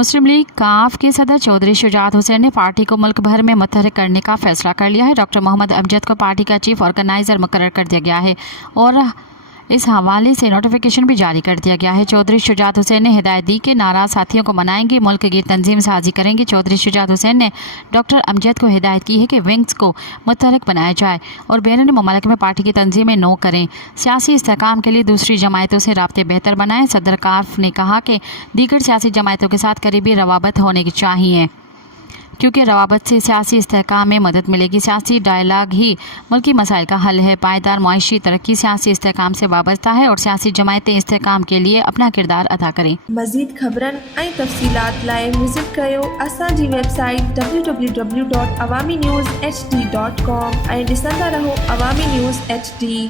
मुस्लिम league काफ के सदर चौधरी शुजात हुसैन ने पार्टी को मुल्क भर में मुतहरिक करने का फैसला कर लिया है। डॉक्टर मोहम्मद अमजद को पार्टी का चीफ ऑर्गेनाइजर मुकर्रर कर दिया गया है और इस हवाले से नोटिफिकेशन भी जारी कर दिया गया है। चौधरी शुजात हुसैन ने हिदायत दी कि नाराज साथियों को मनाएंगे, मुल्क की तंजीम साजी करेंगे। चौधरी शुजात हुसैन ने डॉक्टर अमजद को हिदायत की है कि विंग्स को मुतहरिक बनाया जाए और बैरून मुमालिक में पार्टी की तंजीमें नो करें। सियासी इस्तेहकाम के लिए दूसरी जमायतों से राब्ते बेहतर बनाएं। सदर काफ ने कहा कि दीगर सियासी जमायतों के साथ करीबी रवाबत होने की चाहिए, क्योंकि रवाबत से सियासी इस्तेहकाम में मदद मिलेगी। सियासी डायलाग ही मुल्की मसाइल का हल है। पायदार मुआशी तरक्की सियासी इस्तेहकाम से वाबस्ता है और सियासी जमायतें इस्तेहकाम के लिए अपना किरदार अदा करें। मज़ीद ख़बरन ऐं तफ़सीलात लाइ विज़िट कयो असांजी वेबसाइट www.awamiNewsHD.com ऐं ॾिसंदा रहो अवामी न्यूज़ HD।